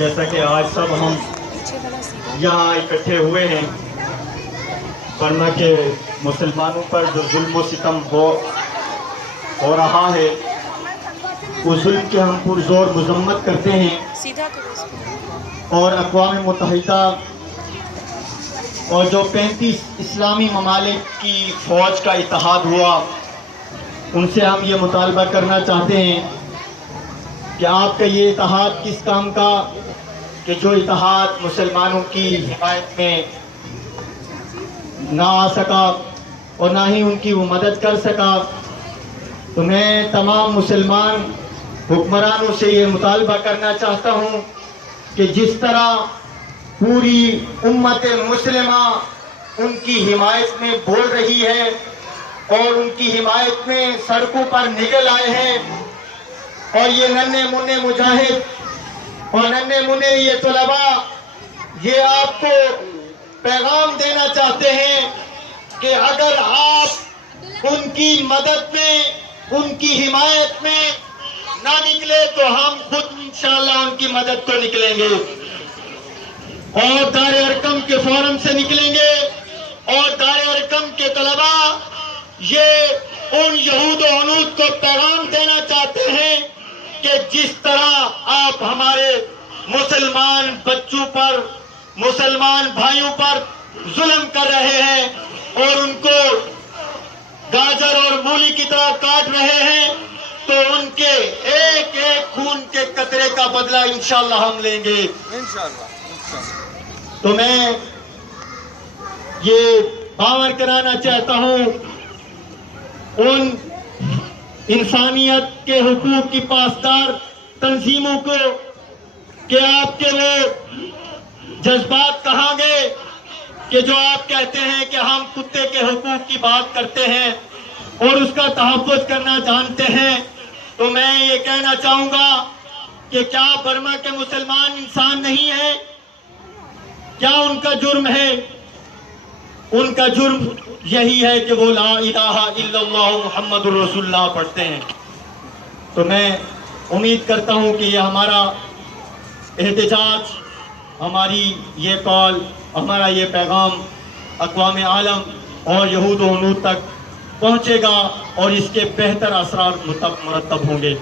جیسا کہ آج سب ہم یہاں اکٹھے ہوئے ہیں، برما کے مسلمانوں پر جو ظلم و ستم ہو رہا ہے، اس ظلم کے ہم پرزور مذمت کرتے ہیں، اور اقوام متحدہ اور جو 35 اسلامی ممالک کی فوج کا اتحاد ہوا، ان سے ہم یہ مطالبہ کرنا چاہتے ہیں کہ آپ کا یہ اتحاد کس کام کا، کہ جو اتحاد مسلمانوں کی حمایت میں نہ آ سکا اور نہ ہی ان کی وہ مدد کر سکا۔ تو میں تمام مسلمان حکمرانوں سے یہ مطالبہ کرنا چاہتا ہوں کہ جس طرح پوری امت مسلمہ ان کی حمایت میں بول رہی ہے اور ان کی حمایت میں سڑکوں پر نکل آئے ہیں، اور یہ ننھے منھے مجاہد اور ننھے منھے یہ طلباء یہ آپ کو پیغام دینا چاہتے ہیں کہ اگر آپ ان کی مدد میں، ان کی حمایت میں نہ نکلے تو ہم خود انشاءاللہ ان کی مدد کو نکلیں گے، اور دار ارقم کے فورم سے نکلیں گے، اور دار ارقم کے طلباء یہ ان یہود و عنود کو پیغام دینا چاہتے ہیں کہ جس طرح آپ ہمارے مسلمان بچوں پر، مسلمان بھائیوں پر ظلم کر رہے ہیں اور ان کو گاجر اور مولی کی طرح کاٹ رہے ہیں، تو ان کے ایک ایک خون کے قطرے کا بدلہ انشاءاللہ ہم لیں گے انشاءاللہ۔ تو میں یہ باور کرانا چاہتا ہوں ان انسانیت کے حقوق کی پاسدار تنظیموں کو کہ آپ کے وہ جذبات کہاں گئے کہ جو آپ کہتے ہیں کہ ہم کتے کے حقوق کی بات کرتے ہیں اور اس کا تحفظ کرنا جانتے ہیں۔ تو میں یہ کہنا چاہوں گا کہ کیا برما کے مسلمان انسان نہیں ہیں؟ کیا ان کا جرم ہے؟ ان کا جرم یہی ہے کہ وہ لا الہ الا اللہ محمد الرسول اللہ پڑھتے ہیں۔ تو میں امید کرتا ہوں کہ یہ ہمارا احتجاج، ہماری یہ کال، ہمارا یہ پیغام اقوام عالم اور یہود و عنود تک پہنچے گا اور اس کے بہتر اثرات مرتب ہوں گے۔